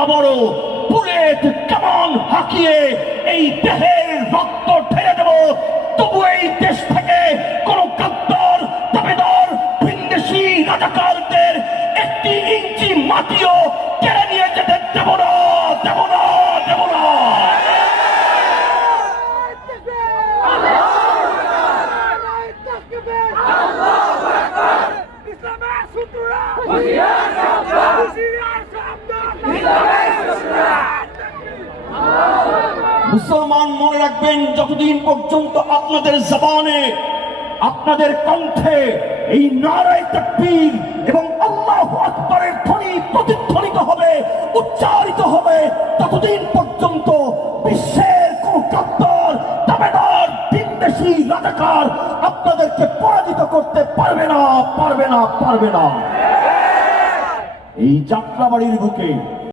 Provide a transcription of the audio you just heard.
আবারও বুলেট কামান হাঁকিয়ে এই দেহের রক্ত ঢেলে দেব, তবু এই দেশ থেকে কোন গাদ্দার দাবেদার ভিনদেশী রাজাকারদের একটি ইঞ্চি মাটিও কেড়ে নিয়ে যেতে দেব না, দেব না, দেব না। মুসলমান মনে রাখবেন, যতদিন পর্যন্ত আপনাদের জবানে, আপনাদের কণ্ঠে এই নারায়ে তাকবীর এবং আল্লাহু আকবারের ধ্বনি প্রতিধ্বনিত হবে, উচ্চারিত হবে, ততদিন পর্যন্ত বিশ্বের কোন গাদ্দার দাবেদার ভিনদেশী রাজাকার আপনাদেরকে পরাজিত করতে পারবে না, পারবে না, পারবে না। এই যাত্রাবাড়ির বুকে